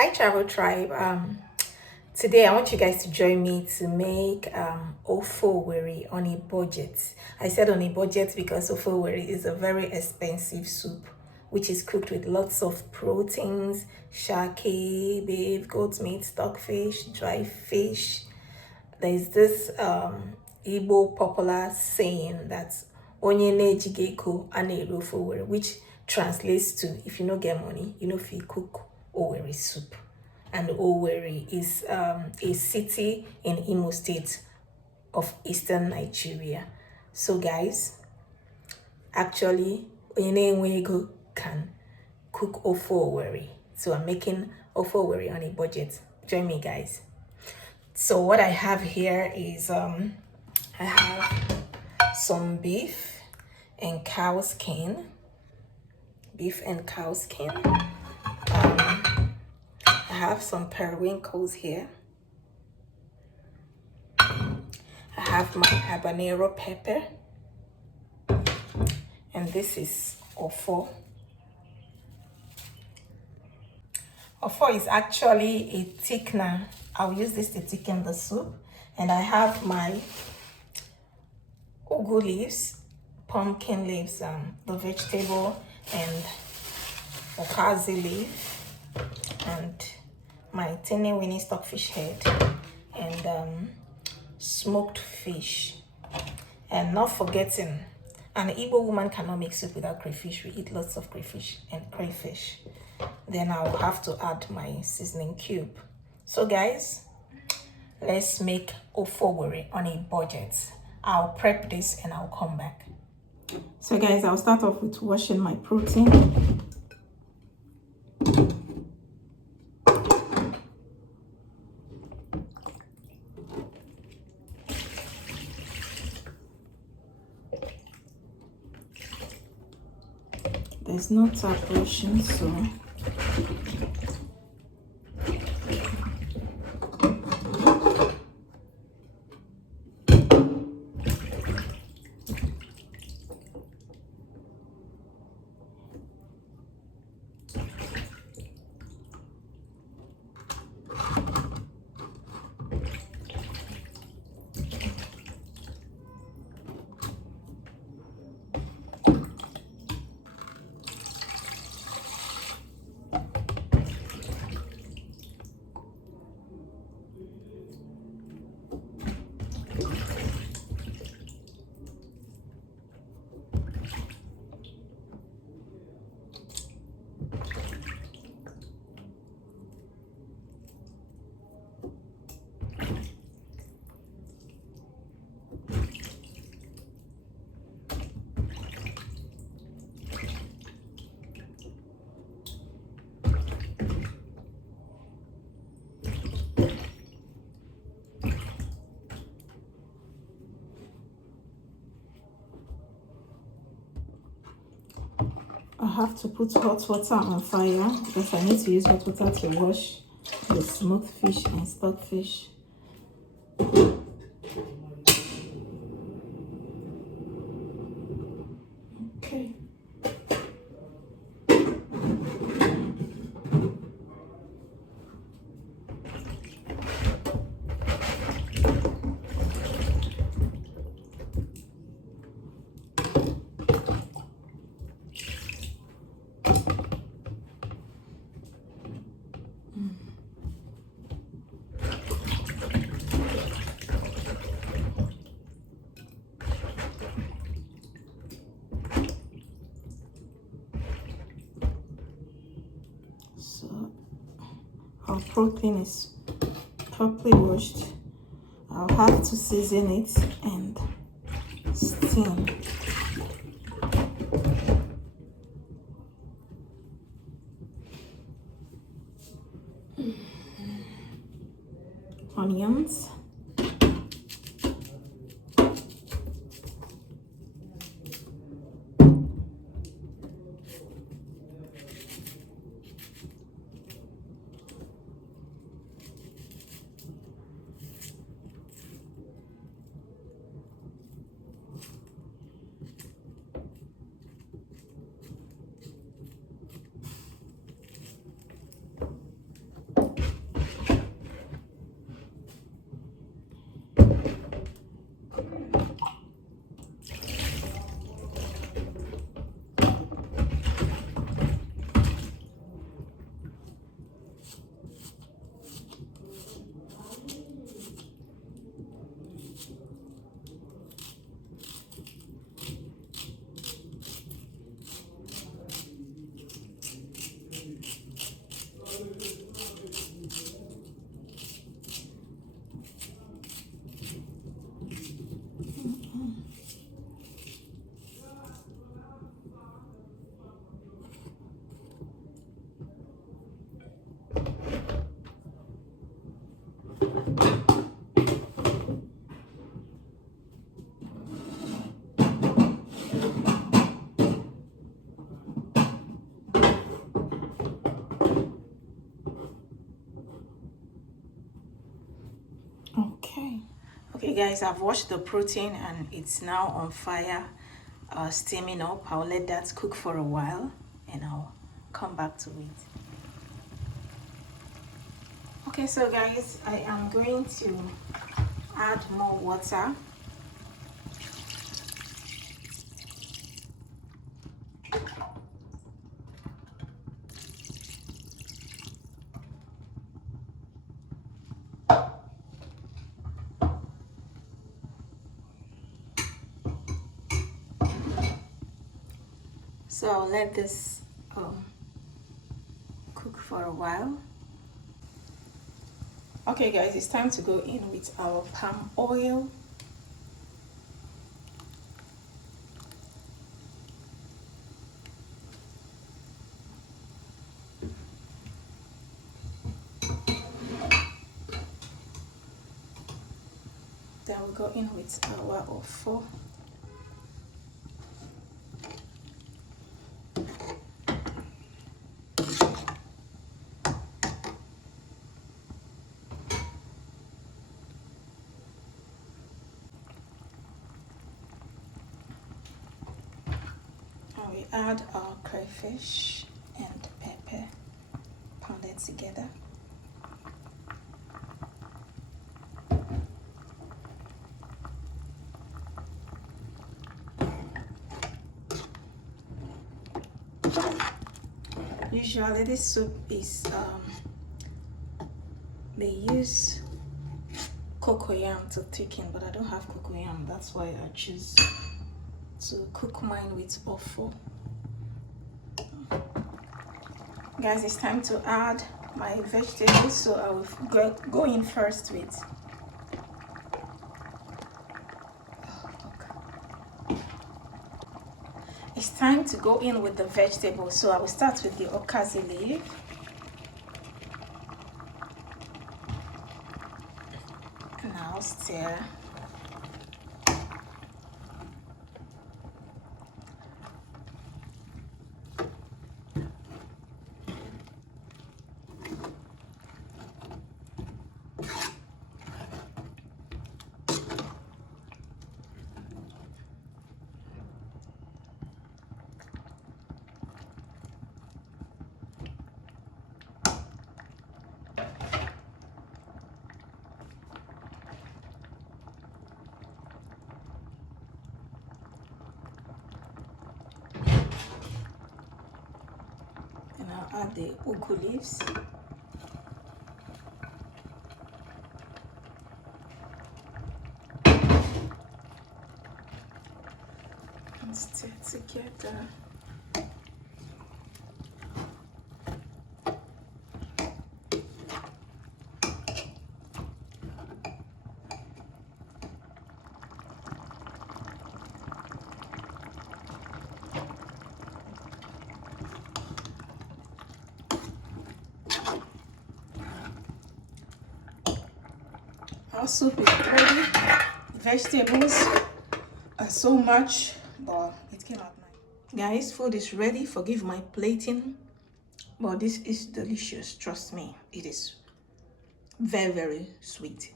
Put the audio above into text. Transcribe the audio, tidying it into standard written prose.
Hi Traveltribe. Today I want you guys to join me to make Ofe Owerri on a budget. I said on a budget because Ofe Owerri is a very expensive soup which is cooked with lots of proteins, shake, beef, goat meat, stockfish, dry fish. There's this Igbo popular saying that onye na-ejige ego ana-eri ofe Owerri, which translates to if you no get money, you know if you cook Owerri soup. And Owerri is a city in Imo State of eastern Nigeria. So guys, actually, onye na-enwe ego can cook Ofe Owerri. So I'm making Ofe Owerri on a budget. Join me, guys. So what I have here is I have some beef and cow skin. Beef and cow skin. I have some periwinkles here. I have my habanero pepper. And this is ofo. Ofo is actually a thickener. I'll use this to thicken the soup. And I have my ugu leaves, pumpkin leaves, the vegetable, and ukazi leaf, and my teeny weeny stockfish head, and smoked fish. And not forgetting, an Igbo woman cannot make soup without crayfish. We eat lots of crayfish and crayfish. Then I'll have to add my seasoning cube. So guys, let's make Ofe Owerri on a budget. I'll prep this and I'll come back. So guys, I'll start off with washing my protein. There's no separation, so I have to put hot water on fire because I need to use hot water to wash the smoked fish and stockfish. Okay. So our protein is properly washed. I'll have to season it and steam. Onions. guys, I've washed the protein and it's now on fire, steaming up. I'll let that cook for a while and I'll come back to it. Okay, so guys, I am going to add more water. So I'll let this cook for a while. Okay guys, it's time to go in with our palm oil. Then we'll go in with our Ofe. And we add our crayfish and pepper, pounded together. Usually this soup is they use cocoyam to thicken, but I don't have cocoyam. That's why I choose to cook mine with Ofe. Guys, it's time to add my vegetables, so I will go in first with It's time to go in with the vegetables, so I will start with the ukazi leaf. Now stir. And I'll add the ugu leaves. And stir together. Our soup is ready. Vegetables are so much, but it came out nice. Guys, food is ready. Forgive my plating, but this is delicious. Trust me, it is very, very sweet.